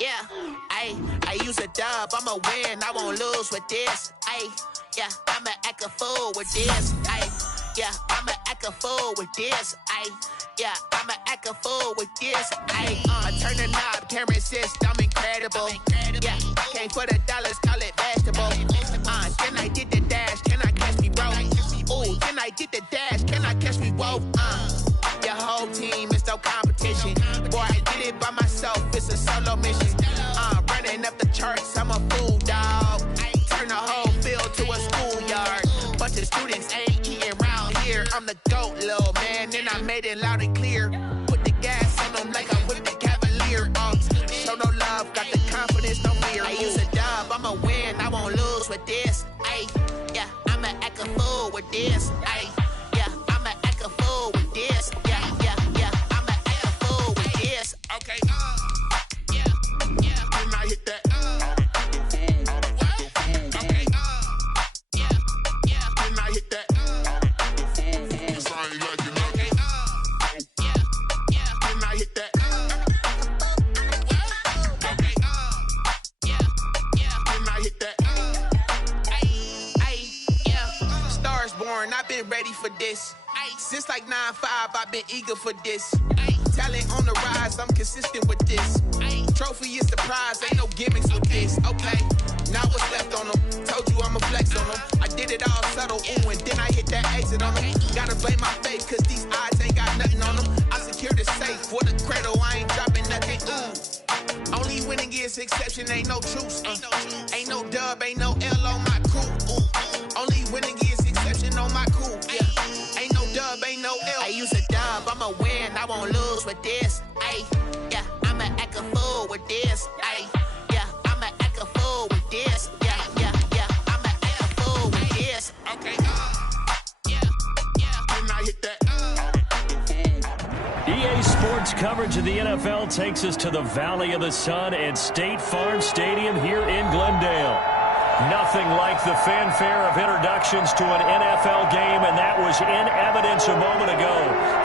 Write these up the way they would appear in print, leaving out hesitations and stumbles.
Yeah, I use a dub, I'ma win, I won't lose with this. Yeah, I'ma act a fool with this. Yeah, I'ma act a fool with this. Yeah, I'ma act a fool with this. I turn the knob, camera assist, I'm incredible. Yeah, came for the dollars, call it vegetable. Can I get the dash? Can I catch me, bro? Ooh, can I get the dash? Can I catch me, whoa? Your whole team is no competition. Boy, I did it by myself, it's a solo mission. Running up the charts, I'm a fool, dog. Turn the whole field to a schoolyard. Bunch of students ain't eating around here. I'm the GOAT, little man, and I made it loud and clear. Put the gas on them like I'm with the Cavalier. Show no love, got the confidence, no fear. I use a dub, I'ma win, I won't lose with this. Yeah, I'ma act a fool with this. Yeah, I'ma act a fool with this. Yeah, I'ma act a fool with this. Okay, yeah, when I hit that. Okay, yeah, when I hit that. I've been ready for this. Since like 9-5, I've been eager for this. Talent on the rise, I'm consistent with this. Trophy is the prize, ain't no gimmicks with this. Okay, now what's left on them? Told you I'ma flex on them. I did it all subtle, ooh, and then I hit that exit on them. Gotta blame my face, cause these odds ain't got nothing on them. I secured the safe for the cradle, I ain't dropping nothing, ooh. Only winning is exception, ain't no truce. Ain't no dub, ain't no L on my crew. Only winning is exception on my crew. Yeah, ain't no dub, ain't no L. I use a dub, I'ma win, I won't lose with this. Yeah, I'ma act a fool with this. Yeah, I'ma act a fool with this. Yeah, I'ma act a fool with this. Okay, yeah, when I hit that. EA Sports coverage of the NFL takes us to the Valley of the Sun and State Farm Stadium here in Glendale. Nothing like the fanfare of introductions to an NFL game, and that was in evidence a moment ago.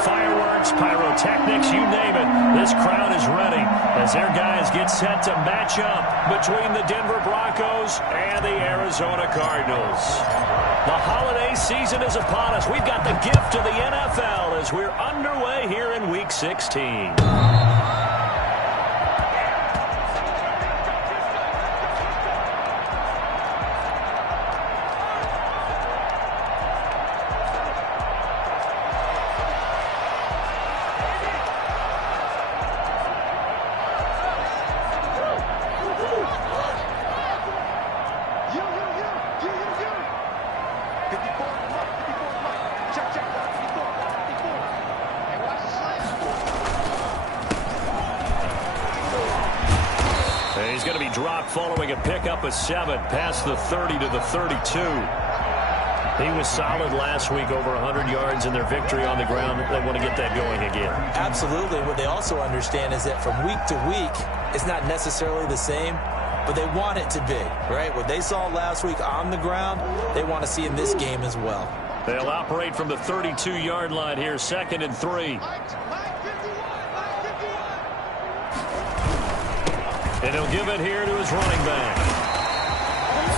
Fireworks, pyrotechnics, you name it. This crowd is ready as their guys get set to match up between the Denver Broncos and the Arizona Cardinals. The holiday season is upon us. We've got the gift of the NFL as we're underway here in Week 16. He's going to be dropped following a pickup of 7 past the 30 to the 32. He was solid last week, over 100 yards in their victory on the ground. They want to get that going again. Absolutely. What they also understand is that from week to week, it's not necessarily the same, but they want it to be, right? What they saw last week on the ground, they want to see in this game as well. They'll operate from the 32-yard line here, 2nd and 3. And he'll give it here to his running back.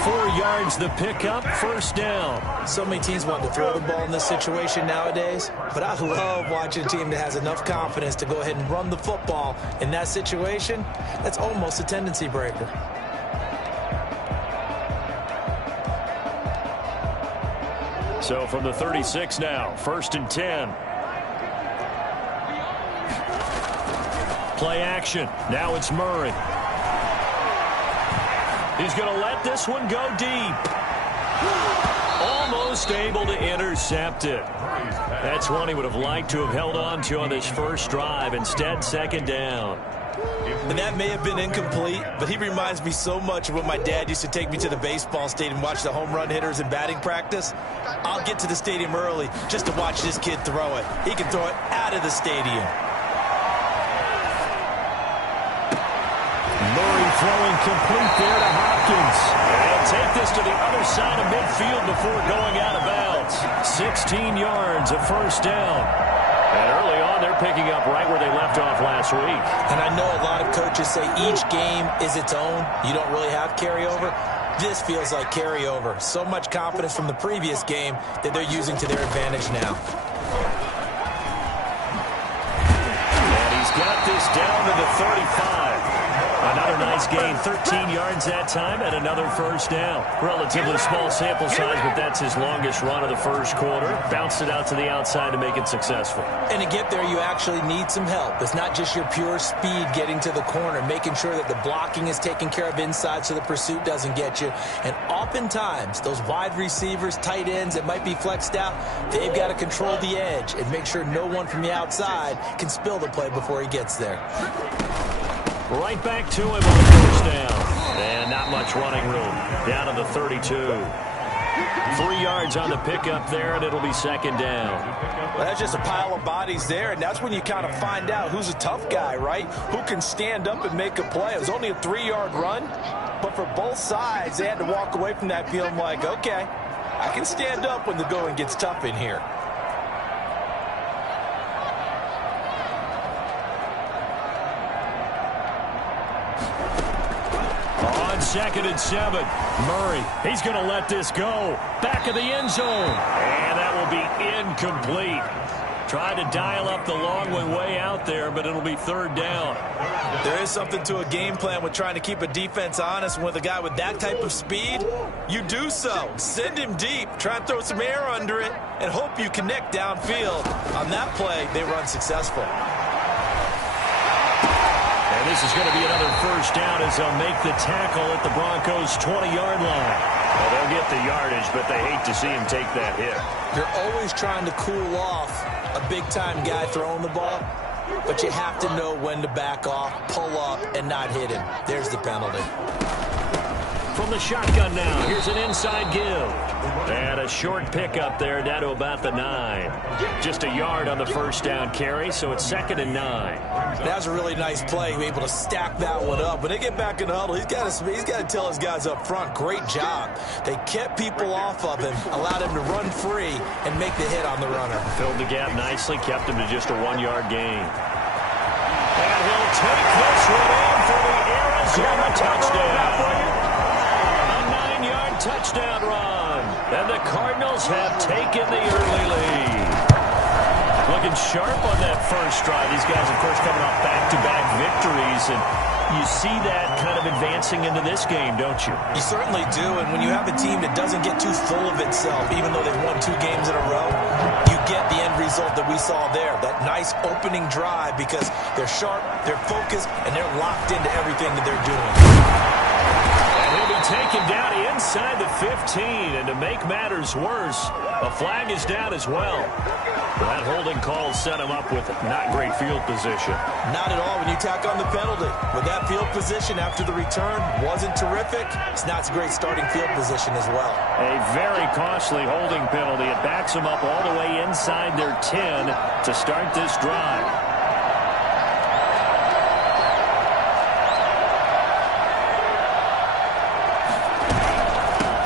4 yards the pickup, first down. So many teams want to throw the ball in this situation nowadays, but I love watching a team that has enough confidence to go ahead and run the football in that situation. That's almost a tendency breaker. So from the 36 now, 1st and 10. Play action. Now it's Murray. He's going to let this one go deep. Almost able to intercept it. That's one he would have liked to have held on to on this first drive. Instead, 2nd down. And that may have been incomplete, but he reminds me so much of when my dad used to take me to the baseball stadium and watch the home run hitters in batting practice. I'll get to the stadium early just to watch this kid throw it. He can throw it out of the stadium. Murray throwing complete there to Hopkins. And he'll take this to the other side of midfield before going out of bounds. 16 yards, a first down. And early on, they're picking up right where they left off last week. And I know a lot of coaches say each game is its own. You don't really have carryover. This feels like carryover. So much confidence from the previous game that they're using to their advantage now. And he's got this down to the 35. Another nice gain, 13 yards that time, and another first down. Relatively small sample size, but that's his longest run of the first quarter. Bounced it out to the outside to make it successful. And to get there, you actually need some help. It's not just your pure speed getting to the corner, making sure that the blocking is taken care of inside so the pursuit doesn't get you. And oftentimes, those wide receivers, tight ends that might be flexed out, they've got to control the edge and make sure no one from the outside can spill the play before he gets there. Right back to him on the first down. And not much running room. Down to the 32. 3 yards on the pickup there, and it'll be second down. Well, that's just a pile of bodies there, and that's when you kind of find out who's a tough guy, right? Who can stand up and make a play. It was only a 3-yard run, but for both sides, they had to walk away from that feeling like, okay, I can stand up when the going gets tough in here. Second and 7. Murray, he's going to let this go. Back of the end zone. And that will be incomplete. Tried to dial up the long way out there, but it'll be third down. There is something to a game plan with trying to keep a defense honest. With a guy with that type of speed, you do so. Send him deep. Try and throw some air under it and hope you connect downfield. On that play, they were unsuccessful. And this is going to be another first down as they'll make the tackle at the Broncos' 20-yard line. Well, they'll get the yardage, but they hate to see him take that hit. You're always trying to cool off a big-time guy throwing the ball, but you have to know when to back off, pull up, and not hit him. There's the penalty. From the shotgun now, here's an inside give. And a short pickup there down to about the 9. Just a yard on the first down carry, so it's second and 9. That's a really nice play, able to stack that one up. When they get back in the huddle, he's got to tell his guys up front, great job. They kept people off of him, allowed him to run free, and make the hit on the runner. Filled the gap nicely, kept him to just a 1-yard gain. And he'll take this one in for the Arizona touchdown. Touchdown run, and the Cardinals have taken the early lead. Looking sharp on that first drive. These guys, of course, coming off back-to-back victories, and you see that kind of advancing into this game, don't you? You certainly do, and when you have a team that doesn't get too full of itself, even though they've won 2 games in a row, you get the end result that we saw there, that nice opening drive, because they're sharp, they're focused, and they're locked into everything that they're doing. He'll be taken down inside the 15, and to make matters worse, a flag is down as well. That holding call set him up with not great field position. Not at all when you tack on the penalty. With that field position after the return wasn't terrific, it's not a great starting field position as well. A very costly holding penalty. It backs them up all the way inside their 10 to start this drive.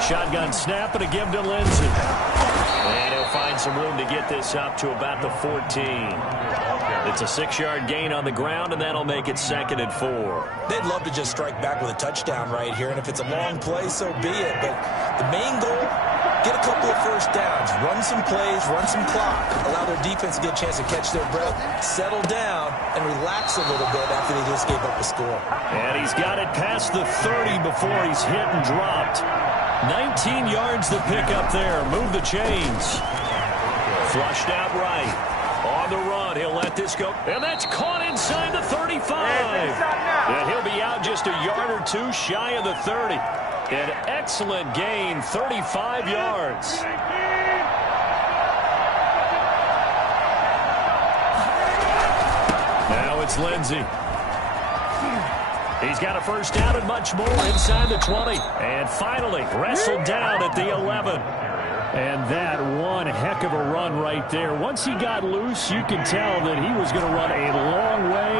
Shotgun snap and a give to Lindsey. And he'll find some room to get this up to about the 14. It's a 6-yard gain on the ground, and that'll make it second and 4. They'd love to just strike back with a touchdown right here, and if it's a long play, so be it. But the main goal, get a couple of first downs, run some plays, run some clock, allow their defense to get a chance to catch their breath, settle down, and relax a little bit after they just gave up a score. And he's got it past the 30 before he's hit and dropped. 19 yards to pick up there. Move the chains. Flushed out right. On the run, he'll let this go. And that's caught inside the 35. And he'll be out just a yard or 2 shy of the 30. An excellent gain, 35 yards. Now it's Lindsey. He's got a first down and much more inside the 20. And finally wrestled down at the 11. And that one heck of a run right there. Once he got loose, you could tell that he was going to run a long way.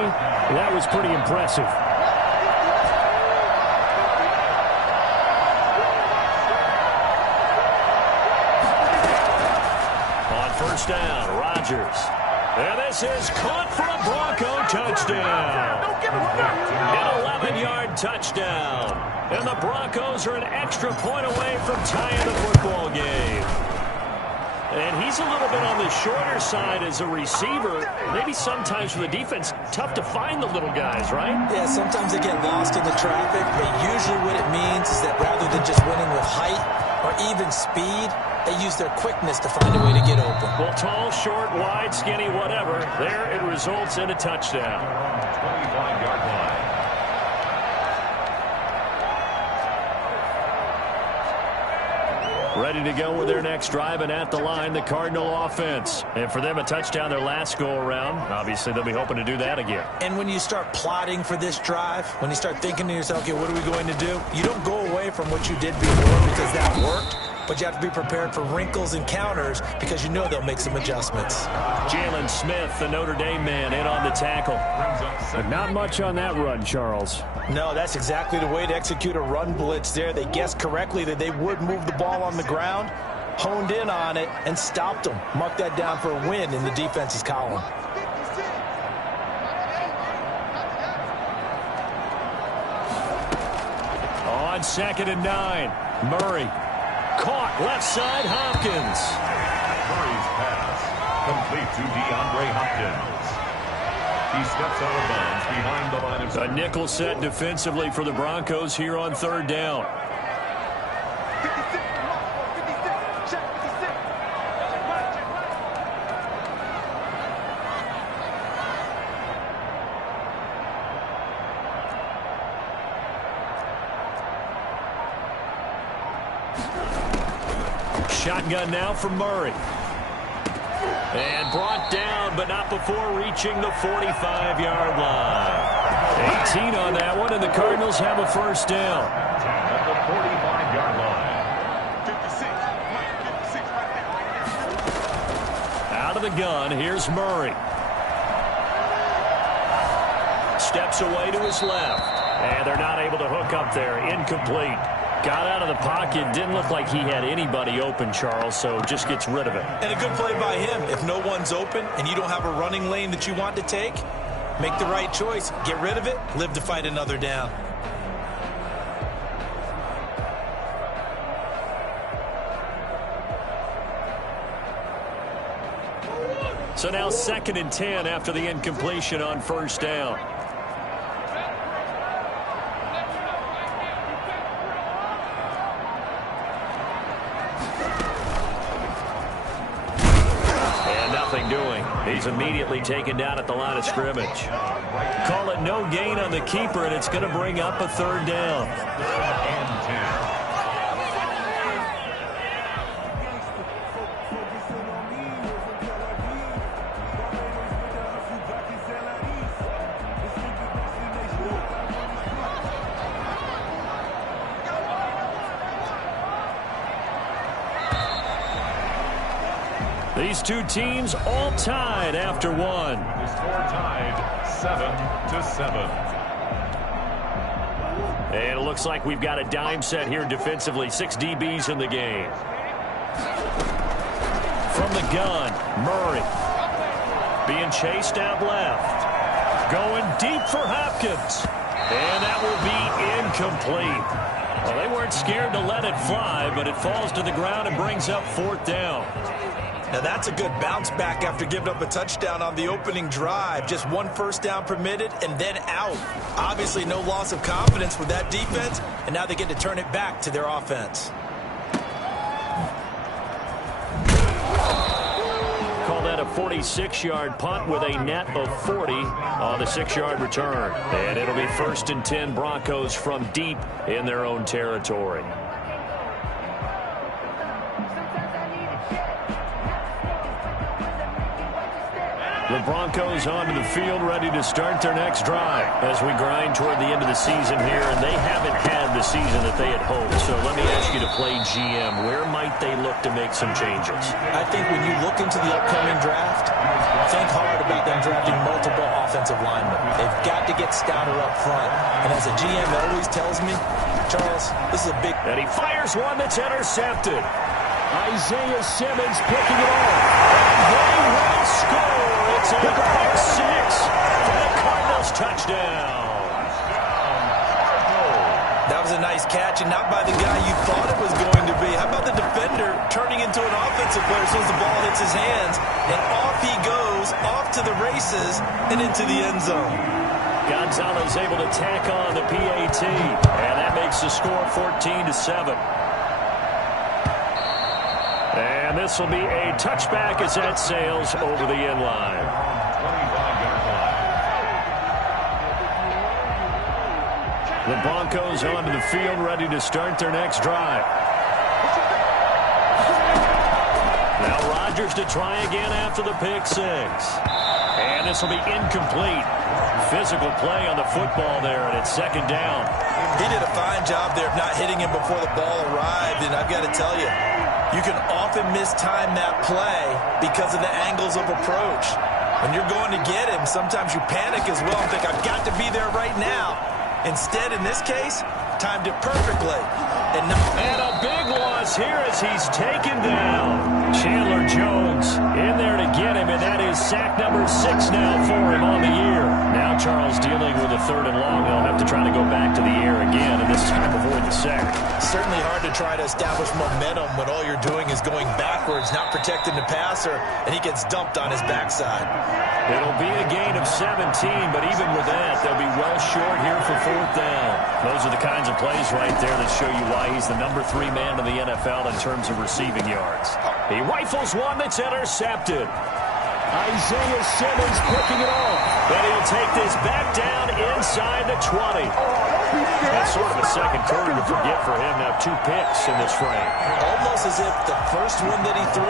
That was pretty impressive. On first down, Rodgers. And this is caught for a Bronco touchdown. An 11-yard touchdown. And the Broncos are an extra point away from tying the football game. And he's a little bit on the shorter side as a receiver. Maybe sometimes for the defense, tough to find the little guys, right? Yeah, sometimes they get lost in the traffic, but usually what it means is that rather than just winning with height or even speed, they use their quickness to find a way to get open. Well, tall, short, wide, skinny, whatever, there it results in a touchdown. 25-yard line. Ready to go with their next drive, and at the line, the Cardinal offense. And for them, a touchdown their last go-around. Obviously, they'll be hoping to do that again. And when you start plotting for this drive, when you start thinking to yourself, okay, what are we going to do? You don't go away from what you did before because that worked, but you have to be prepared for wrinkles and counters because you know they'll make some adjustments. Jalen Smith, the Notre Dame man, in on the tackle. But not much on that run, Charles. No, that's exactly the way to execute a run blitz there. They guessed correctly that they would move the ball on the ground, honed in on it, and stopped them. Mark that down for a win in the defense's column. On 2nd and 9, Murray. Caught left side, Hopkins. Murray's pass complete to DeAndre Hopkins. He steps out of bounds behind the line of scrimmage. A nickel set defensively for the Broncos here on 3rd down. Shotgun now for Murray. And brought down, but not before reaching the 45-yard line. 18 on that one, and the Cardinals have a first down. At the 45-yard line. Out of the gun, here's Murray. Steps away to his left. And they're not able to hook up there. Incomplete. Got out of the pocket. Didn't look like he had anybody open, Charles, so just gets rid of it. And a good play by him. If no one's open and you don't have a running lane that you want to take, make the right choice. Get rid of it. Live to fight another down. So now 2nd and 10 after the incompletion on first down. He's immediately taken down at the line of scrimmage. Call it no gain on the keeper, and it's going to bring up a 3rd down. And 10. These two teams all tied after one. The score tied 7-7. And it looks like we've got a dime set here defensively. 6 DBs in the game. From the gun, Murray. Being chased out left. Going deep for Hopkins. And that will be incomplete. Well, they weren't scared to let it fly, but it falls to the ground and brings up 4th down. Now that's a good bounce back after giving up a touchdown on the opening drive. Just 1 first down permitted and then out. Obviously no loss of confidence with that defense, and now they get to turn it back to their offense. Call that a 46-yard punt with a net of 40 on the 6-yard return. And it'll be 1st and 10 Broncos from deep in their own territory. The Broncos onto the field, ready to start their next drive as we grind toward the end of the season here, and they haven't had the season that they had hoped. So let me ask you to play GM. Where might they look to make some changes? I think when you look into the upcoming draft, think hard about them drafting multiple offensive linemen. They've got to get stouter up front. And as a GM always tells me, Charles, this is a big... And he fires one that's intercepted. Isaiah Simmons picking it off. And they will score. It's a pick six for the Cardinals touchdown. That was a nice catch, and not by the guy you thought it was going to be. How about the defender turning into an offensive player as soon as the ball hits his hands, and off he goes, off to the races, and into the end zone. Gonzalez able to tack on the PAT, and that makes the score 14-7. And this will be a touchback as that sails over the end line. The Broncos onto the field, ready to start their next drive. Now Rodgers to try again after the pick six. And this will be incomplete. Physical play on the football there, and it's second down. He did a fine job there of not hitting him before the ball arrived, and I've got to tell you, you can often mistime that play because of the angles of approach. When you're going to get him, sometimes you panic as well and think, I've got to be there right now. Instead, in this case, timed it perfectly. And a big loss here as he's taken down. Chandler Jones in there to get him, and that is sack number 6 now for him on the year. Now Charles dealing with a third and long. They'll have to try to go back to the air again, and this time avoid the sack. Certainly hard to try to establish momentum when all you're doing is going backwards, not protecting the passer, and he gets dumped on his backside. It'll be a gain of 17, but even with that, they'll be well short here for fourth down. Those are the kinds of plays right there that show you why he's the number 3 man in the NFL in terms of receiving yards. He rifles one that's intercepted. Isaiah Simmons picking it off. But he'll take this back down inside the 20. That's sort of a second quarter to forget for him. Now 2 picks in this frame. Almost as if the first one that he threw,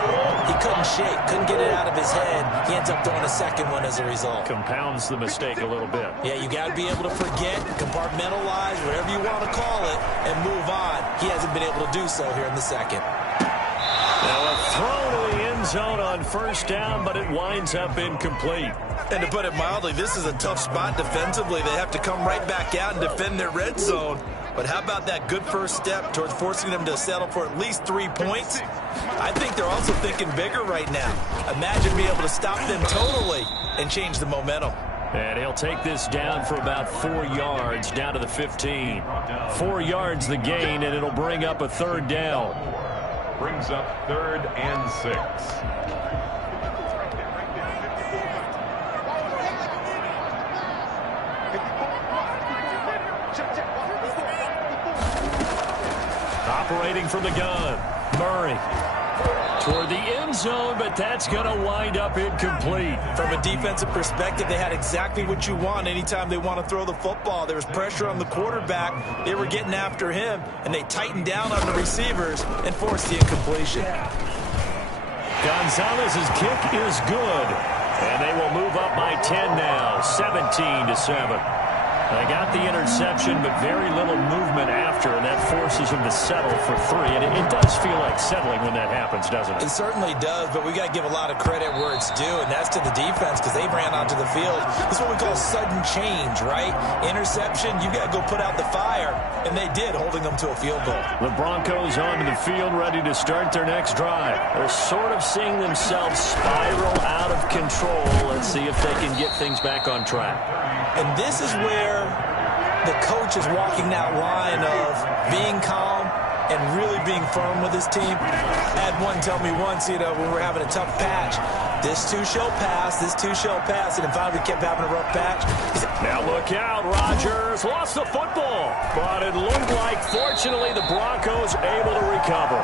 he couldn't shake, couldn't get it out of his head. He ends up throwing a second one as a result. Compounds the mistake a little bit. Yeah, you got to be able to forget, compartmentalize, whatever you want to call it, and move on. He hasn't been able to do so here in the second. Now a throw to the end zone on first down, but it winds up incomplete. And to put it mildly, this is a tough spot defensively. They have to come right back out and defend their red zone. But how about that good first step towards forcing them to settle for at least 3 points? I think they're also thinking bigger right now. Imagine being able to stop them totally and change the momentum. And he'll take this down for about 4 yards, down to the 15. 4 yards the gain, and it'll bring up a third down. Brings up 3rd and 6. Operating from the gun, Murray toward the end zone, but that's going to wind up incomplete. From a defensive perspective, they had exactly what you want anytime they want to throw the football. There was pressure on the quarterback. They were getting after him, and they tightened down on the receivers and forced the incompletion. Gonzalez's kick is good, and they will move up by 10 now, 17-7. They got the interception, but very little movement after, and that forces them to settle for 3. And it does feel like settling when that happens, doesn't it? It certainly does, but we got to give a lot of credit where it's due, and that's to the defense because they ran onto the field. This is what we call sudden change, right? Interception, you got to go put out the fire, and they did, holding them to a field goal. The Broncos onto the field, ready to start their next drive. They're sort of seeing themselves spiral out of control. Let's see if they can get things back on track. And this is where the coach is walking that line of being calm and really being firm with his team. I had one tell me once, when we're having a tough patch, this too shall pass, this too shall pass, and finally we kept having a rough patch. Now look out, Rodgers lost the football, but it looked like, fortunately, the Broncos able to recover.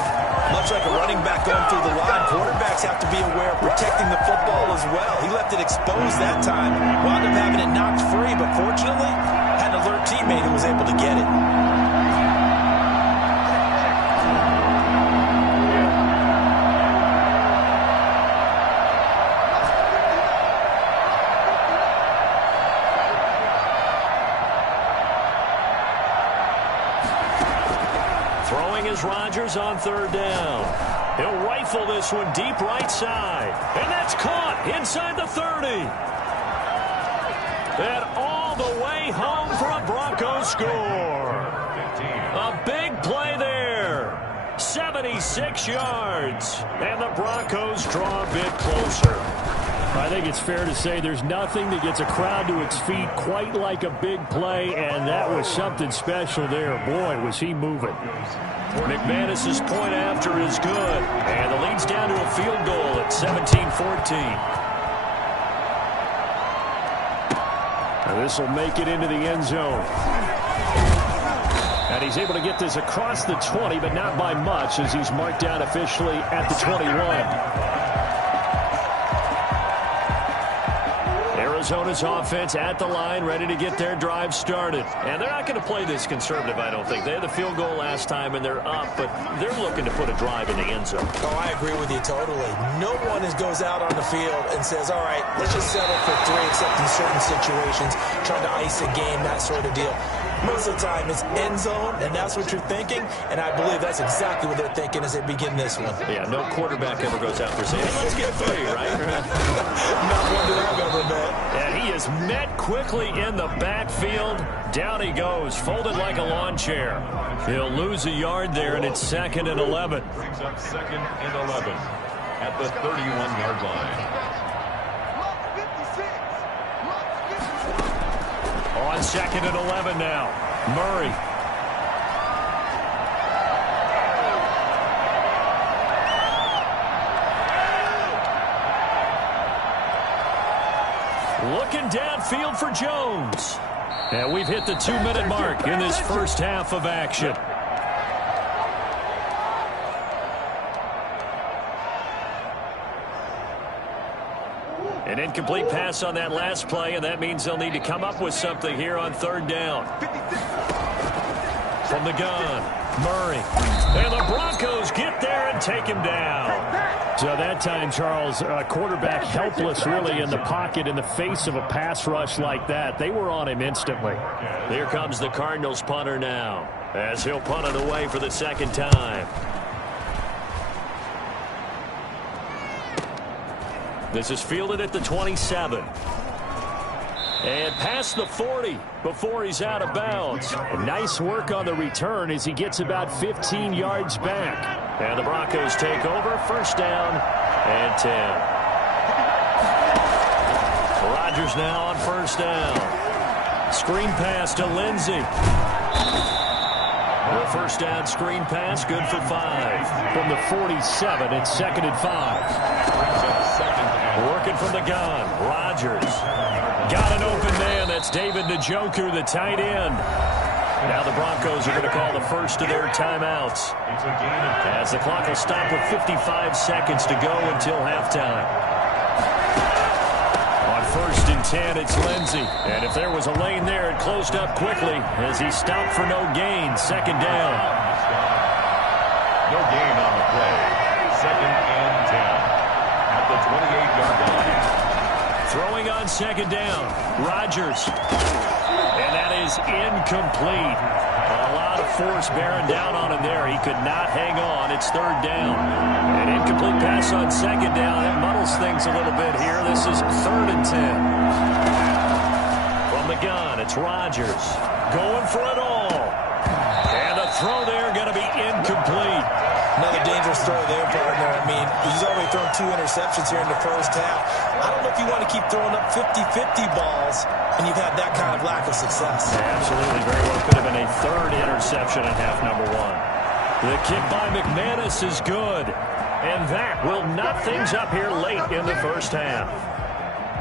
Much like a running back going through the line, quarterbacks have to be aware of protecting the football as well. He left it exposed that time, wound up having it knocked free, but fortunately, had an alert teammate who was able to get it. Rodgers on third down. He'll rifle this one deep right side. And that's caught inside the 30. And all the way home for a Broncos score. A big play there. 76 yards. And the Broncos draw a bit closer. I think it's fair to say there's nothing that gets a crowd to its feet quite like a big play, and that was something special there. Boy, was he moving. McManus's point after is good, and the lead's down to a field goal at 17-14. And this will make it into the end zone. And he's able to get this across the 20, but not by much, as he's marked down officially at the 21. Arizona's offense at the line, ready to get their drive started. And they're not going to play this conservative, I don't think. They had the field goal last time, and they're up, but they're looking to put a drive in the end zone. Oh, I agree with you totally. No one goes out on the field and says, all right, let's just settle for 3, except in certain situations, trying to ice a game, that sort of deal. Most of the time, it's end zone, and that's what you're thinking, and I believe that's exactly what they're thinking as they begin this one. Yeah, no quarterback ever goes out there saying, hey, let's get 3, right? Not one that I've ever met. And he is met quickly in the backfield. Down he goes, folded like a lawn chair. He'll lose a yard there, and it's 2nd and 11. Brings up 2nd and 11 at the 31-yard line. On 2nd and 11 now. Murray. Looking downfield for Jones. And we've hit the 2-minute mark in this first half of action. An incomplete pass on that last play, and that means they'll need to come up with something here on 3rd down. From the gun, Murray. And the Broncos get there and take him down. So that time, Charles, quarterback helpless really in the pocket in the face of a pass rush like that. They were on him instantly. Here comes the Cardinals punter now, as he'll punt it away for the 2nd time. This is fielded at the 27. And past the 40 before he's out of bounds. And nice work on the return as he gets about 15 yards back. And the Broncos take over, 1st down and 10. Rodgers now on 1st down. Screen pass to Lindsey. The 1st down screen pass, good for 5. From the 47, it's 2nd and 5. Working from the gun, Rodgers. Got an open man, that's David Njoku, the tight end. Now the Broncos are going to call the first of their timeouts, as the clock will stop with 55 seconds to go until halftime. On 1st and 10, it's Lindsey. And if there was a lane there, it closed up quickly as he stopped for no gain. 2nd down. No gain on the play. 2nd and 10. At the 28-yard line. Throwing on 2nd down, Rodgers. And that is incomplete. A lot of force bearing down on him there. He could not hang on. It's 3rd down. An incomplete pass on 2nd down. That muddles things a little bit here. This is 3rd and 10. From the gun, it's Rodgers. Going for it all. And the throw there going to be incomplete. Another dangerous throw there, partner. I mean, he's already thrown 2 interceptions here in the first half. I don't know if you want to keep throwing up 50-50 balls and you've had that kind of lack of success. Absolutely. Very well could have been a 3rd interception in half number 1. The kick by McManus is good. And that will knot things up here late in the first half.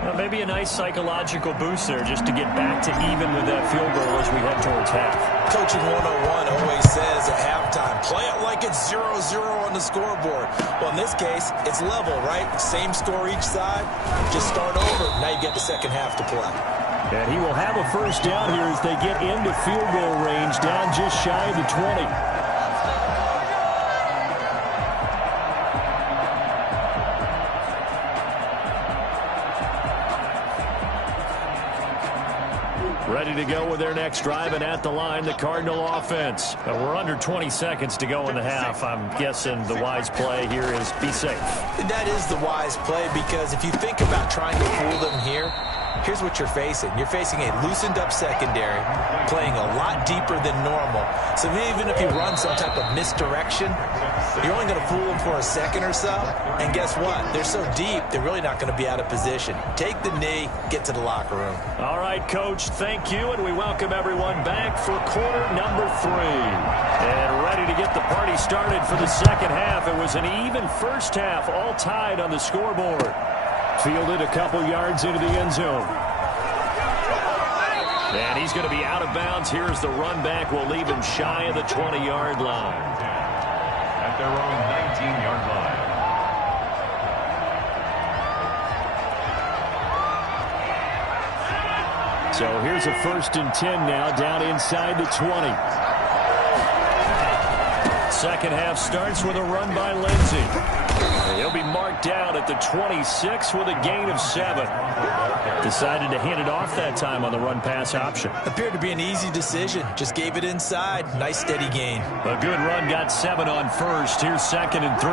Well, maybe a nice psychological boost there just to get back to even with that field goal as we head towards half. Coaching 101 always says at halftime, play it like it's 0-0 on the scoreboard. Well, in this case, it's level, right? Same score each side. Just start over. Now you get the second half to play. And he will have a 1st down here as they get into field goal range, down just shy of the 20. Ready to go with their next drive, and at the line, the Cardinal offense. We're under 20 seconds to go in the half. I'm guessing the wise play here is be safe. That is the wise play, because if you think about trying to fool them here, Here's what you're facing. You're facing a loosened-up secondary, playing a lot deeper than normal. So even if you run some type of misdirection, you're only going to fool them for a second or so. And guess what? They're so deep, they're really not going to be out of position. Take the knee, get to the locker room. All right, Coach, thank you, and we welcome everyone back for quarter number 3. And ready to get the party started for the second half. It was an even first half, all tied on the scoreboard. Fielded a couple yards into the end zone. And he's going to be out of bounds. Here's the run back. We'll leave him shy of the 20-yard line. At their own 19-yard line. So here's a 1st and 10 now, down inside the 20. Second half starts with a run by Lindsey. He'll be marked down at the 26 with a gain of 7. Decided to hand it off that time on the run-pass option. Appeared to be an easy decision. Just gave it inside. Nice steady gain. A good run, got 7 on first. Here's 2nd and 3.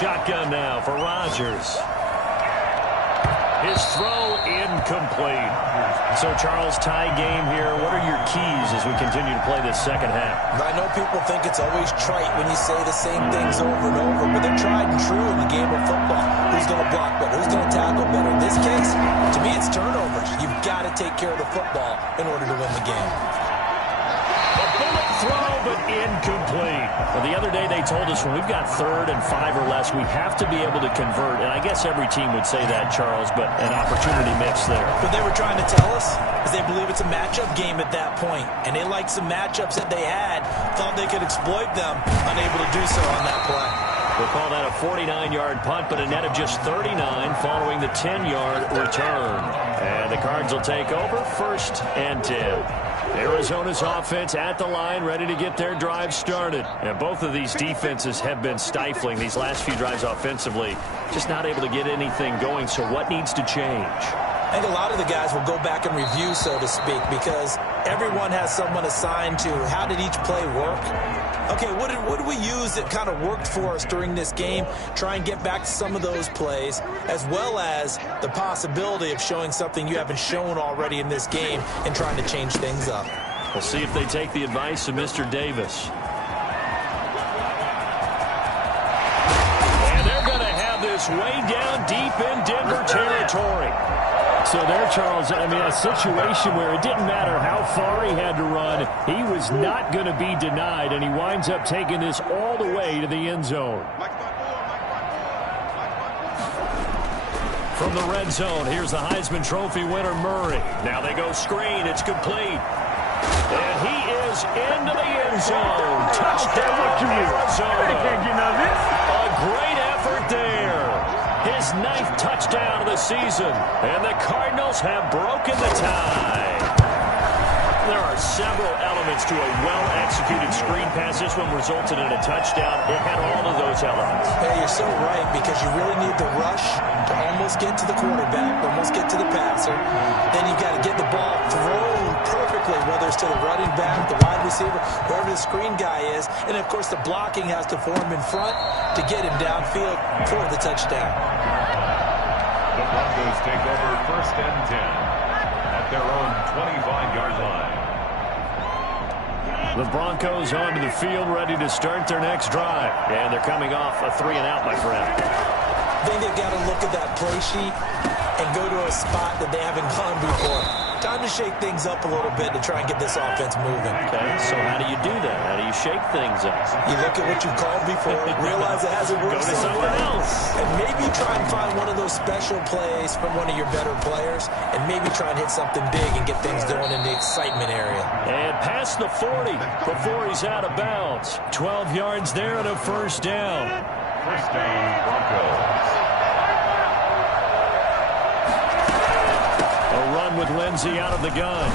Shotgun now for Rodgers. His throw incomplete. So, Charles, tie game here. What are your keys as we continue to play this second half? I know people think it's always trite when you say the same things over and over, but they're tried and true in the game of football. Who's going to block better? Who's going to tackle better? In this case, to me, it's turnovers. You've got to take care of the football in order to win the game. A bullet throw, but incomplete. Well, the other day they told us when we've got 3rd and 5 or less, we have to be able to convert. And I guess every team would say that, Charles, but an opportunity mix there. What they were trying to tell us is they believe it's a matchup game at that point. And they liked some matchups that they had, thought they could exploit them, unable to do so on that play. We'll call that a 49-yard punt, but a net of just 39 following the 10-yard return. And the Cards will take over 1st and 10. Arizona's offense at the line, ready to get their drive started. And both of these defenses have been stifling these last few drives offensively. Just not able to get anything going, so what needs to change? I think a lot of the guys will go back and review, so to speak, because everyone has someone assigned to how did each play work. Okay, what did we use that kind of worked for us during this game? Try and get back to some of those plays, as well as the possibility of showing something you haven't shown already in this game and trying to change things up. We'll see if they take the advice of Mr. Davis. And they're going to have this way down deep in Denver territory. So there, Charles, I mean, a situation where it didn't matter how far he had to run, he was not going to be denied, and he winds up taking this all the way to the end zone. From the red zone, here's the Heisman Trophy winner, Murray. Now they go screen. It's complete. And he is into the end zone. Touchdown, Arizona. A great effort there. His 9th touchdown of the season. And the Cardinals have broken the tie. There are several elements to a well-executed screen pass. This one resulted in a touchdown. It had all of those elements. Hey, you're so right, because you really need the rush to almost get to the quarterback, almost get to the passer. Then you've got to get the ball thrown perfectly, whether it's to the running back, the wide receiver, whoever the screen guy is. And, of course, the blocking has to form in front to get him downfield for the touchdown. The Broncos take over 1st and 10 at their own 25-yard line. The Broncos onto the field, ready to start their next drive. And they're coming off a 3-and-out, my friend. I think they've got to look at that play sheet and go to a spot that they haven't gone before. Time to shake things up a little bit to try and get this offense moving. Okay, so how do you do that? How do you shake things up? You look at what you called before, realize it hasn't worked Go to something else. And maybe try and find one of those special plays from one of your better players, and maybe try and hit something big and get things going in the excitement area. And past the 40 before he's out of bounds. 12 yards there and a 1st down. 1st down, Broncos. With Lindsey out of the gun.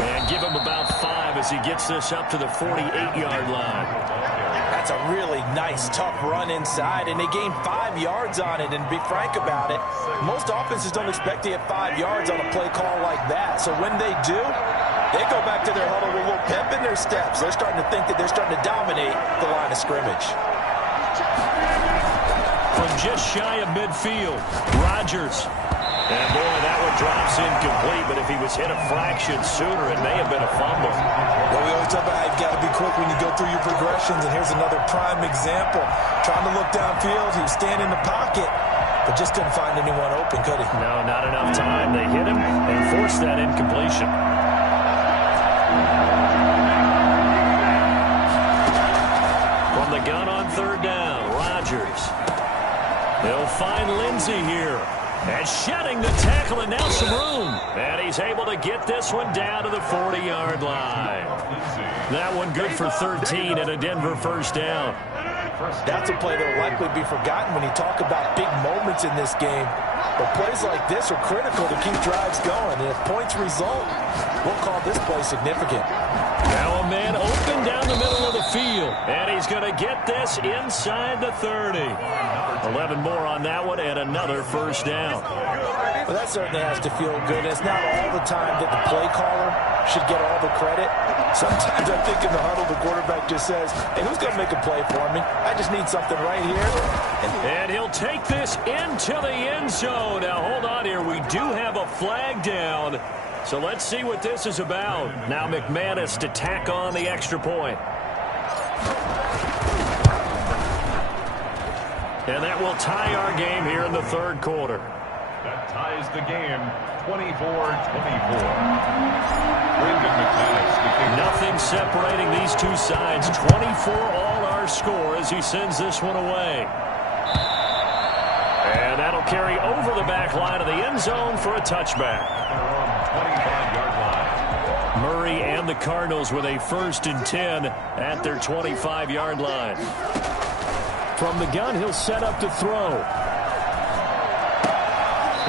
And give him about 5 as he gets this up to the 48-yard line. That's a really nice, tough run inside, and they gained 5 yards on it. And to be frank about it, most offenses don't expect to get 5 yards on a play call like that. So when they do, they go back to their huddle with a little pep in their steps. They're starting to think that they're starting to dominate the line of scrimmage. from just shy of midfield. Rodgers. And boy, that one drops incomplete, but if he was hit a fraction sooner, it may have been a fumble. Well, we always talk about how you've got to be quick when you go through your progressions, and here's another prime example. Trying to look downfield, he was standing in the pocket, but just couldn't find anyone open, could he? No, not enough time. They hit him and forced that incompletion. From the gun on third down, Rodgers. They'll find Lindsey here. And shedding the tackle, and now some room. And he's able to get this one down to the 40-yard line. That one good for 13 and a Denver first down. That's a play that will likely be forgotten when you talk about big moments in this game. But plays like this are critical to keep drives going. And if points result, we'll call this play significant. Now a man open down the middle of the field. And he's going to get this inside the 30. 11 more on that one and another first down. Well, that certainly has to feel good. It's not all the time that the play caller should get all the credit. Sometimes I think in the huddle, the quarterback just says, hey, who's going to make a play for me? I just need something right here. And he'll take this into the end zone. Now, hold on here. We do have a flag down. So let's see what this is about. Now McManus to tack on the extra point. And that will tie our game here in the third quarter. That ties the game, 24-24. Nothing separating these two sides. 24 all our score as he sends this one away. And that'll carry over the back line of the end zone for a touchback. 25-yard line. Murray and the Cardinals with a 1st and 10 at their 25-yard line. From the gun, he'll set up to throw.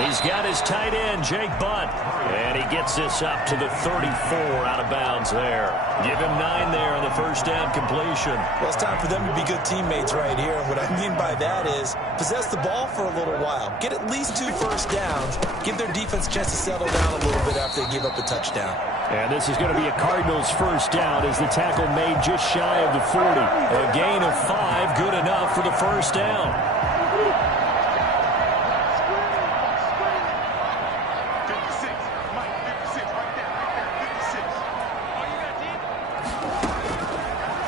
He's got his tight end, Jake Butt. And he gets this up to the 34 out of bounds there. Give him 9 there on the first down completion. Well, it's time for them to be good teammates right here. And what I mean by that is possess the ball for a little while. Get at least 2 first downs. Give their defense a chance to settle down a little bit after they give up a touchdown. And this is going to be a Cardinals first down as the tackle made just shy of the 40. A gain of 5, good enough for the first down.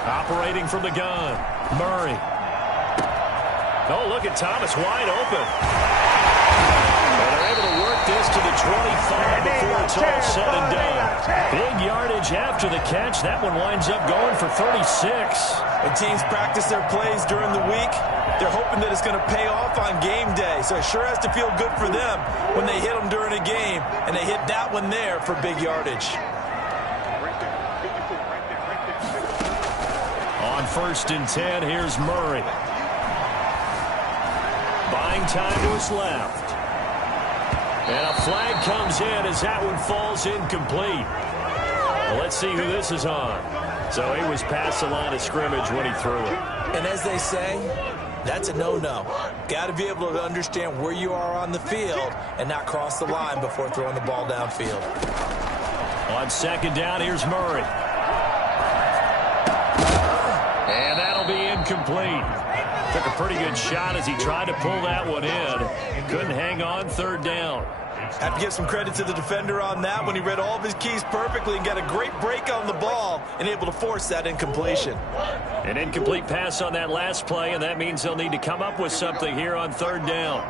Operating from the gun, Murray. Oh, look at Thomas, wide open. And they're able to work this to the 25 before it's all said and done. Big yardage after the catch. That one winds up going for 36. When teams practice their plays during the week, they're hoping that it's going to pay off on game day. So it sure has to feel good for them when they hit them during a game, and they hit that one there for big yardage. On 1st and 10, here's Murray. Buying time to his left. And a flag comes in as that one falls incomplete. Well, let's see who this is on. So he was past the line of scrimmage when he threw it. And as they say, that's a no-no. Got to be able to understand where you are on the field and not cross the line before throwing the ball downfield. On 2nd down, here's Murray. And that'll be incomplete. Took a pretty good shot as he tried to pull that one in. Couldn't hang on 3rd down. Have to give some credit to the defender on that when he read all of his keys perfectly and got a great break on the ball and able to force that incompletion. An incomplete pass on that last play, and that means they'll need to come up with something here on 3rd down.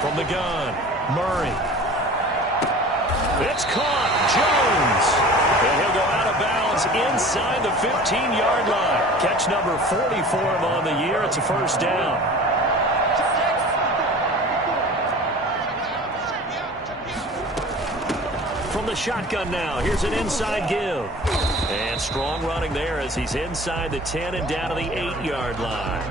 From the gun, Murray. It's caught. Jones. And he'll go out of bounds inside the 15-yard line. Catch number 40 for him on the year. It's a first down. From the shotgun now, here's an inside give. And strong running there as he's inside the 10 and down to the 8-yard line.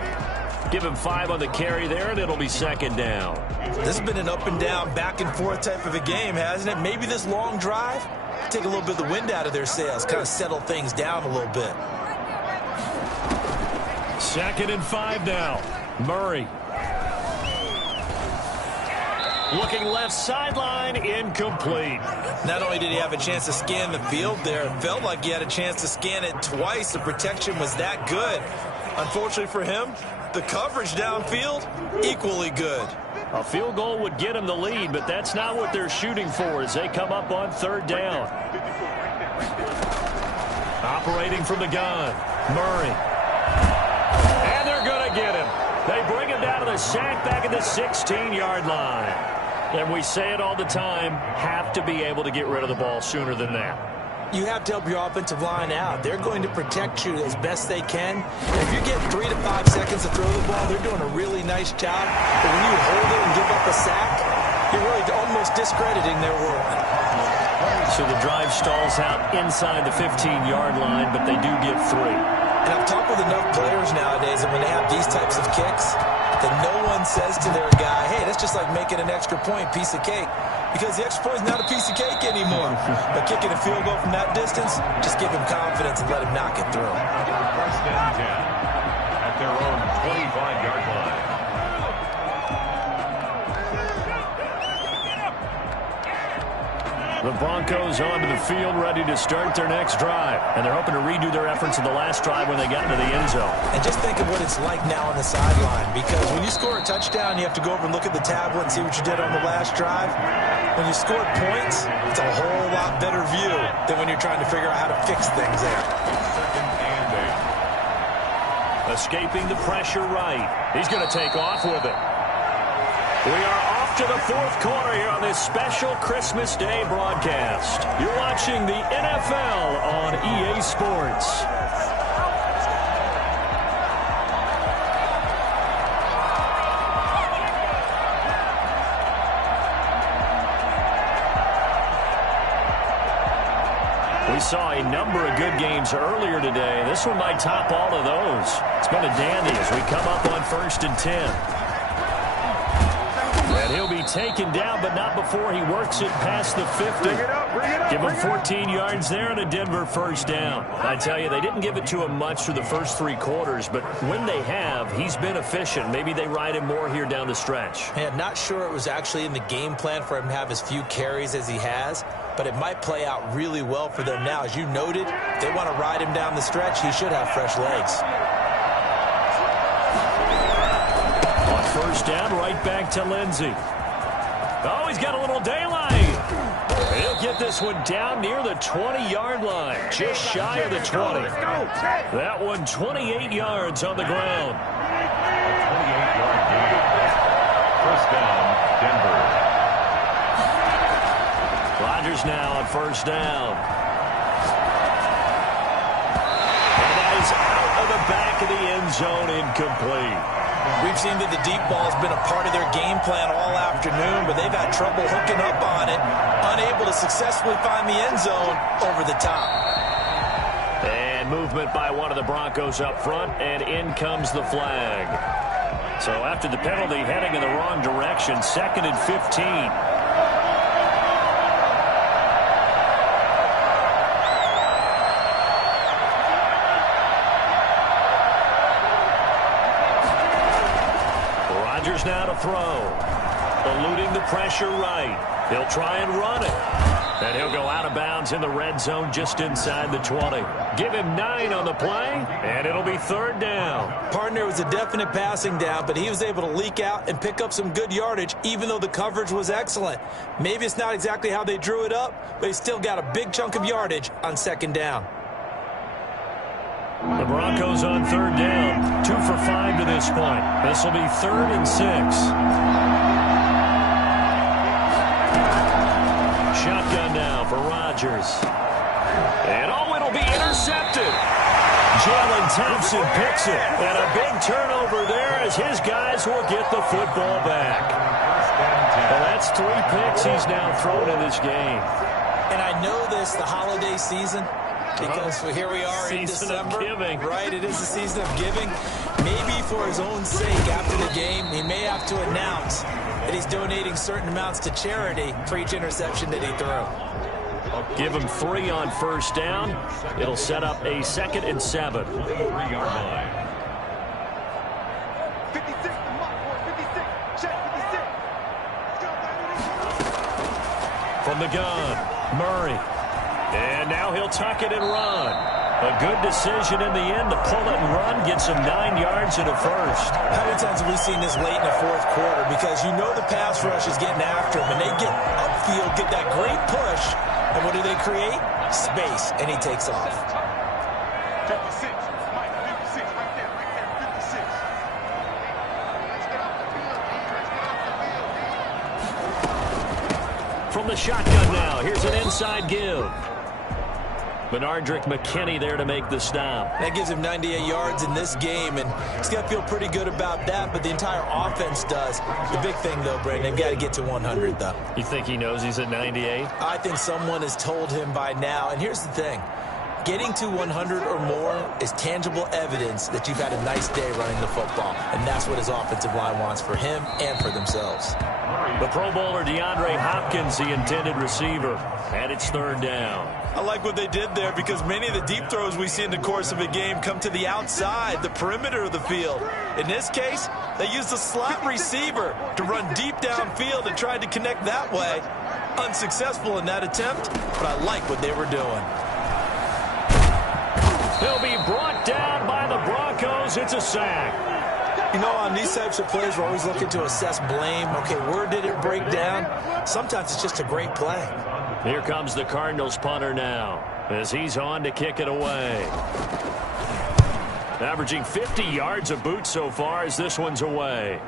Give him 5 on the carry there, and it'll be 2nd down. This has been an up-and-down, back-and-forth type of a game, hasn't it? Maybe this long drive, take a little bit of the wind out of their sails, kind of settle things down a little bit. 2nd and 5 now. Murray. Looking left sideline, incomplete. Not only did he have a chance to scan the field there, it felt like he had a chance to scan it twice. The protection was that good. Unfortunately for him, the coverage downfield, equally good. A field goal would get him the lead, but that's not what they're shooting for as they come up on third down. Operating from the gun, Murray. And they're going to get him. They bring him down to the sack back at the 16-yard line. And we say it all the time, have to be able to get rid of the ball sooner than that. You have to help your offensive line out. They're going to protect you as best they can. And if you get 3 to 5 seconds to throw the ball, they're doing a really nice job. But when you hold it and give up a sack, you're really almost discrediting their work. So the drive stalls out inside the 15-yard line, but they do get 3. And I've talked with enough players nowadays that when they have these types of kicks, that no one says to their guy, hey, that's just like making an extra point, piece of cake. Because the extra point is not a piece of cake anymore. But kicking a field goal from that distance, just give him confidence and let him knock it through. First and 10 at their own 25-yard line. The Broncos onto the field, ready to start their next drive. And they're hoping to redo their efforts in the last drive when they got into the end zone. And just think of what it's like now on the sideline. Because when you score a touchdown, you have to go over and look at the tablet and see what you did on the last drive. When you score points, it's a whole lot better view than when you're trying to figure out how to fix things there. Escaping the pressure right. He's going to take off with it. We are off to the fourth quarter here on this special Christmas Day broadcast. You're watching the NFL on EA Sports. We saw a number of good games earlier today. This one might top all of those. It's been a dandy as we come up on 1st and 10. And he'll be taken down, but not before he works it past the 50. Give him 14 yards there and a Denver first down. I tell you, they didn't give it to him much through the first 3 quarters, but when they have, he's been efficient. Maybe they ride him more here down the stretch. I'm not sure it was actually in the game plan for him to have as few carries as he has, but it might play out really well for them now. As you noted, if they want to ride him down the stretch, he should have fresh legs. First down, right back to Lindsey. Oh, he's got a little daylight. He'll get this one down near the 20-yard line, just shy of the 20. That one 28 yards on the ground. A 28-yard gain. First down, Denver. Rodgers now on first down. And that is out of the back of the end zone, incomplete. We've seen that the deep ball has been a part of their game plan all afternoon, but they've had trouble hooking up on it, unable to successfully find the end zone over the top. And movement by one of the Broncos up front, and in comes the flag. So after the penalty, heading in the wrong direction, 2nd and 15. Now to throw. Eluding the pressure right. He'll try and run it. And he'll go out of bounds in the red zone just inside the 20. Give him 9 on the play, and it'll be 3rd down. Partner was a definite passing down, but he was able to leak out and pick up some good yardage, even though the coverage was excellent. Maybe it's not exactly how they drew it up, but he still got a big chunk of yardage on 2nd down. The Broncos on 3rd down, 2 for 5 to this point. This will be 3rd and 6. Shotgun now for Rodgers. And oh, it'll be intercepted. Jalen Thompson picks it. And a big turnover there as his guys will get the football back. Well, that's 3 picks he's now thrown in this game. And I know this, the holiday season, because here we are in December, right? It is the season of giving. Maybe for his own sake, after the game, he may have to announce that he's donating certain amounts to charity for each interception that he threw. Give him 3 on first down. It'll set up a 2nd and 7. 3-yard line. From the gun, Murray. And now he'll tuck it and run. A good decision in the end to pull it and run, gets him 9 yards and a first. How many times have we seen this late in the fourth quarter? Because you know the pass rush is getting after him, and they get upfield, get that great push, and what do they create? Space, and he takes off. 56, Mike, 56, right there, 56. From the shotgun now, here's an inside give. Benardrick McKinney there to make the stop. That gives him 98 yards in this game, and he's got to feel pretty good about that, but the entire offense does. The big thing, though, Brandon, they've got to get to 100, though. You think he knows he's at 98? I think someone has told him by now, and here's the thing. Getting to 100 or more is tangible evidence that you've had a nice day running the football, and that's what his offensive line wants for him and for themselves. The Pro Bowler DeAndre Hopkins, the intended receiver, and it's third down. I like what they did there because many of the deep throws we see in the course of a game come to the outside, the perimeter of the field. In this case, they used a slot receiver to run deep downfield and tried to connect that way. Unsuccessful in that attempt, but I like what they were doing. He'll be brought down by the Broncos. It's a sack. You know, on these types of plays, we're always looking to assess blame. Okay, where did it break down? Sometimes it's just a great play. Here comes the Cardinals punter now as he's on to kick it away. Averaging 50 yards a boot so far as this one's away.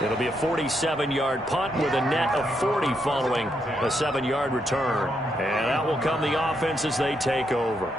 It'll be a 47-yard punt with a net of 40 following a 7-yard return. And that will come the offense as they take over.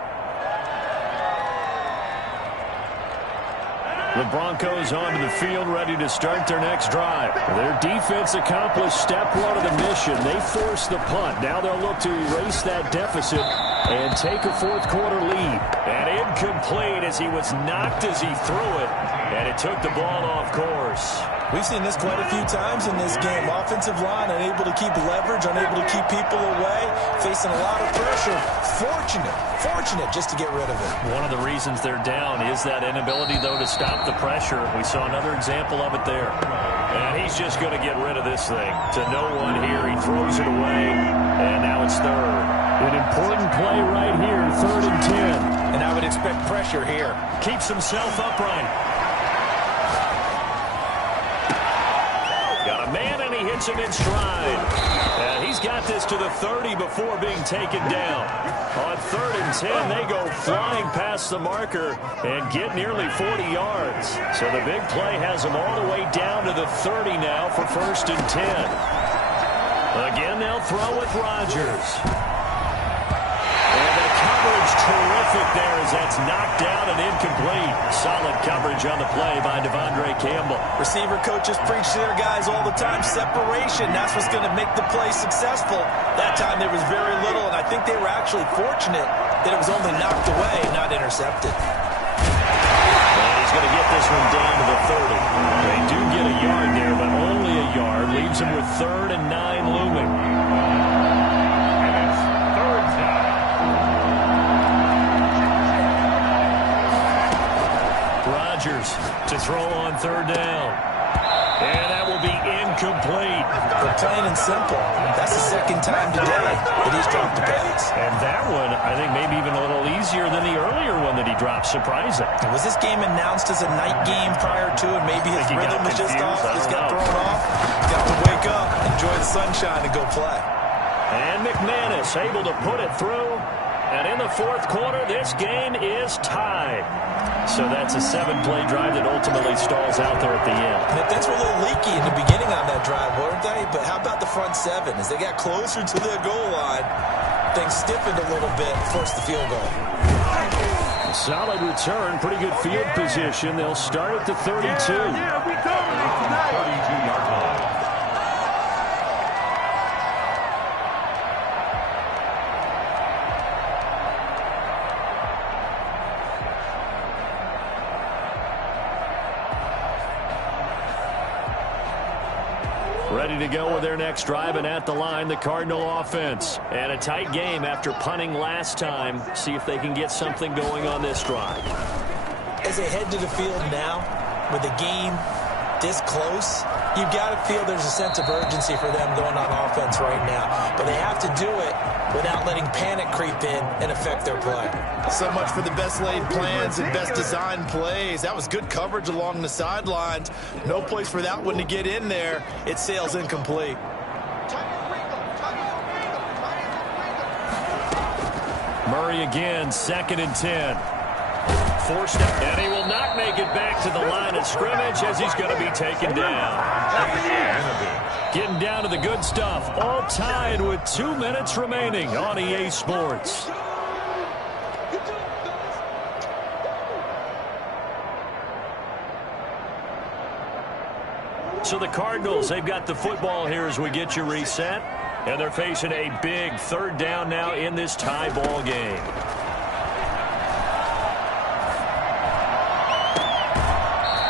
The Broncos onto the field ready to start their next drive. Their defense accomplished step one of the mission. They forced the punt. Now they'll look to erase that deficit and take a fourth quarter lead. And incomplete as he was knocked as he threw it. And it took the ball off course. We've seen this quite a few times in this game. Offensive line unable to keep leverage, unable to keep people away, facing a lot of pressure. Fortunate just to get rid of it. One of the reasons they're down is that inability, though, to stop the pressure. We saw another example of it there. And he's just going to get rid of this thing. To no one here. He throws it away, and now it's third. An important play right here, 3rd and 10. And I would expect pressure here. Keeps himself upright. Got a man, and he hits him in stride. And he's got this to the 30 before being taken down. On 3rd and 10, they go flying past the marker and get nearly 40 yards. So the big play has them all the way down to the 30 now for 1st and 10. Again, they'll throw with Rodgers. And the coverage terrific there as that's knocked down and incomplete. Solid coverage on the play by Devondre Campbell. Receiver coaches preach to their guys all the time. Separation, that's what's going to make the play successful. That time there was very little, and I think they were actually fortunate that it was only knocked away, not intercepted. And he's going to get this one down to the 30. They do get a yard there, but only a yard. Leaves him with 3rd and 9 looming. Rodgers to throw on 3rd down. And that will be incomplete. But plain and simple, that's the 2nd time today that he's dropped a pass. And that one, I think, maybe even a little easier than the earlier one that he dropped. Surprising. Was this game announced as a night game prior to it? Maybe his rhythm was just off. Just got thrown off. Got to wake up, enjoy the sunshine, and go play. And McManus able to put it through. And in the 4th quarter, this game is tied. So that's a 7-play drive that ultimately stalls out there at the end. And things were a little leaky in the beginning on that drive, weren't they? But how about the front 7? As they got closer to the goal line, things stiffened a little bit, forced the field goal. A solid return, pretty good field position. They'll start at the 32. Yeah, we go. 32-yard line. Ready to go with their next drive, and at the line, the Cardinal offense. And a tight game after punting last time. See if they can get something going on this drive. As they head to the field now, with the game this close, You've got to feel there's a sense of urgency for them going on offense right now. But they have to do it without letting panic creep in and affect their play. So much for the best laid plans and best designed plays. That was good coverage along the sidelines. No place for that one to get in there. It sails incomplete. Murray again, 2nd and 10. Forced up, and he will not make it back to the line of scrimmage as he's going to be taken down. Getting down to the good stuff, all tied with 2 minutes remaining on EA Sports. So the Cardinals, they've got the football here as we get you reset. And they're facing a big 3rd down now in this tie ball game.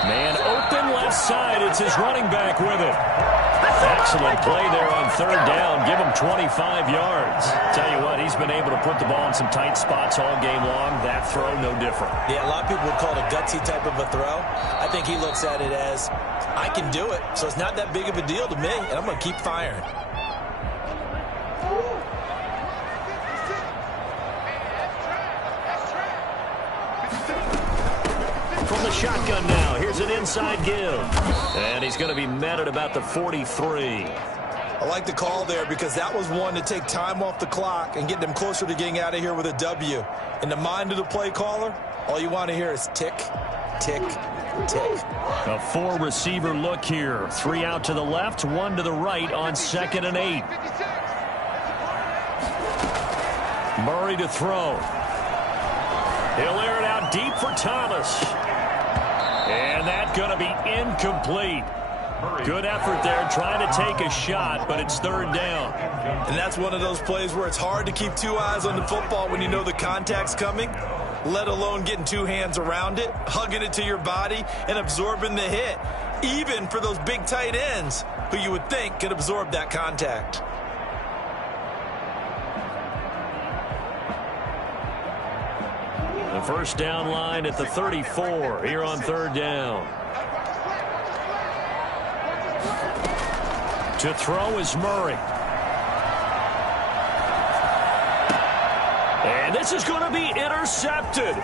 Man open left side. It's his running back with it. Excellent play there on 3rd down. Give him 25 yards. Tell you what, he's been able to put the ball in some tight spots all game long. That throw, no different. Yeah, a lot of people would call it a gutsy type of a throw. I think he looks at it as, I can do it, so it's not that big of a deal to me, and I'm going to keep firing. From the shotgun now, here's an inside give. And he's going to be met at about the 43. I like the call there because that was one to take time off the clock and get them closer to getting out of here with a W. In the mind of the play caller, all you want to hear is tick, tick, tick. A 4-receiver look here. 3 out to the left, 1 to the right on 2nd and 8. Murray to throw. He'll air it out deep for Thomas. And that's going to be incomplete. Good effort there trying to take a shot, but it's 3rd down. And that's one of those plays where it's hard to keep 2 eyes on the football when you know the contact's coming, let alone getting 2 hands around it, hugging it to your body, and absorbing the hit, even for those big tight ends who you would think could absorb that contact. The 1st down line at the 34 here on 3rd down. To throw is Murray. And this is going to be intercepted.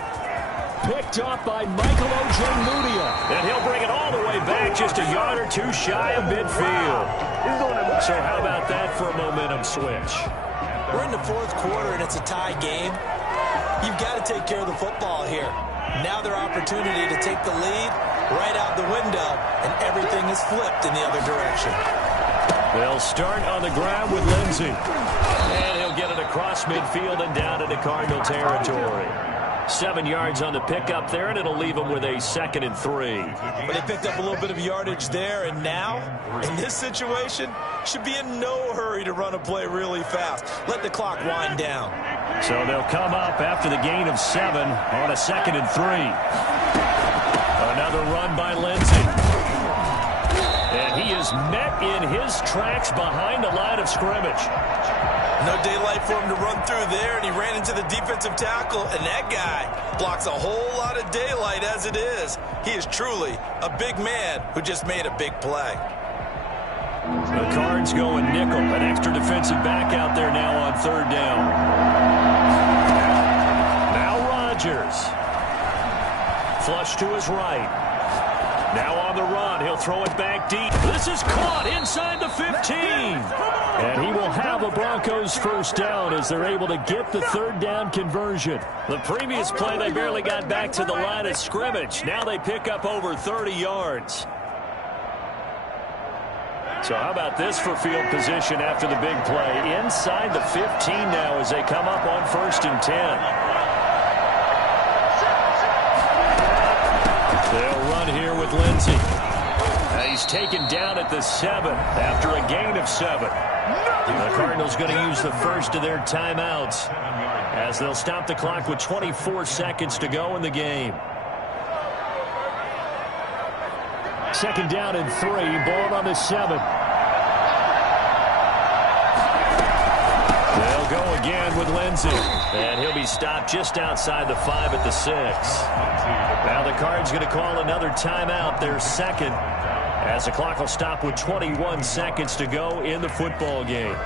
Picked up by Michael Ojemudia. And he'll bring it all the way back just a yard or 2 shy of midfield. So how about that for a momentum switch? We're in the 4th quarter and it's a tie game. You've got to take care of the football here. Now their opportunity to take the lead right out the window, and everything is flipped in the other direction. They'll start on the ground with Lindsey. And he'll get it across midfield and down into Cardinal territory. 7 yards on the pickup there, and it'll leave him with a 2nd and 3. But they picked up a little bit of yardage there, and now, in this situation, should be in no hurry to run a play really fast. Let the clock wind down. So they'll come up after the gain of 7 on a 2nd and 3. Another run by Lindsey. And he is met in his tracks behind the line of scrimmage. No daylight for him to run through there, and he ran into the defensive tackle, and that guy blocks a whole lot of daylight as it is. He is truly a big man who just made a big play. The Cards going nickel, an extra defensive back out there now on 3rd down. Now Rodgers. Flush to his right. Now on the run, he'll throw it back deep. This is caught inside the 15. And he will have a Broncos 1st down as they're able to get the 3rd down conversion. The previous play, they barely got back to the line of scrimmage. Now they pick up over 30 yards. So how about this for field position after the big play? Inside the 15 now as they come up on 1st and 10. They'll run here with Lindsey. He's taken down at the 7 after a gain of 7. The Cardinals going to use the first of their timeouts as they'll stop the clock with 24 seconds to go in the game. 2nd down and 3, ball on the 7. They'll go again with Lindsey. And he'll be stopped just outside the 5 at the 6. Now the Cards going to call another timeout, their 2nd, as the clock will stop with 21 seconds to go in the football game.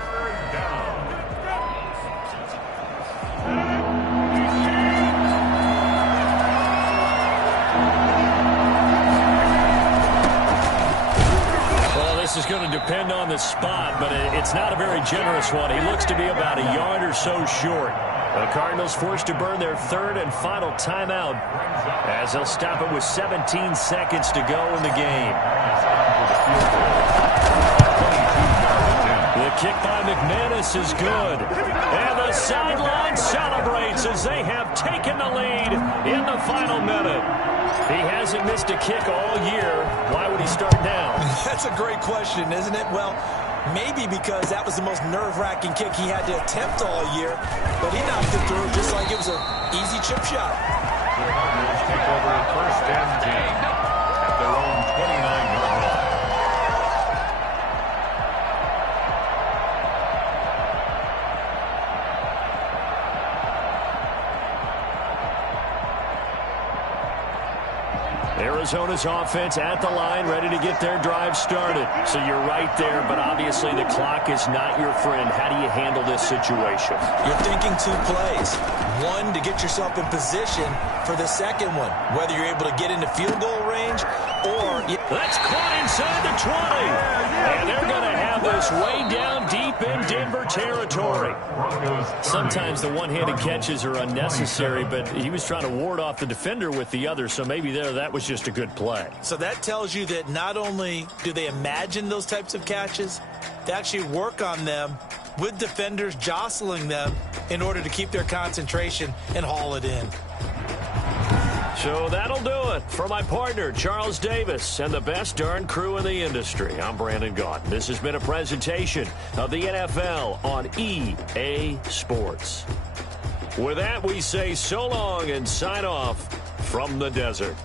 This is going to depend on the spot, but it's not a very generous one. He looks to be about a yard or so short. The Cardinals forced to burn their third and final timeout as they'll stop it with 17 seconds to go in the game. The kick by McManus is good. And the sideline celebrates as they have taken the lead in the final minute. He hasn't missed a kick all year. Why would he start now? That's a great question, isn't it? Well, maybe because that was the most nerve-wracking kick he had to attempt all year, but he knocked it through just like it was an easy chip shot. The Cardinals take over first and 10 at their own 29-yard line. Arizona's offense at the line, ready to get their drive started. So you're right there, but obviously the clock is not your friend. How do you handle this situation? You're thinking two plays. One, to get yourself in position for the second one, whether you're able to get into field goal range or... That's caught inside the 20. And they're going to have this way down deep in Denver territory. Sometimes the one-handed catches are unnecessary, but he was trying to ward off the defender with the other, so maybe that was just a good play. So that tells you that not only do they imagine those types of catches, they actually work on them with defenders jostling them in order to keep their concentration and haul it in. So that'll do it for my partner, Charles Davis, and the best darn crew in the industry. I'm Brandon Gaudin. This has been a presentation of the NFL on EA Sports. With that, we say so long and sign off from the desert.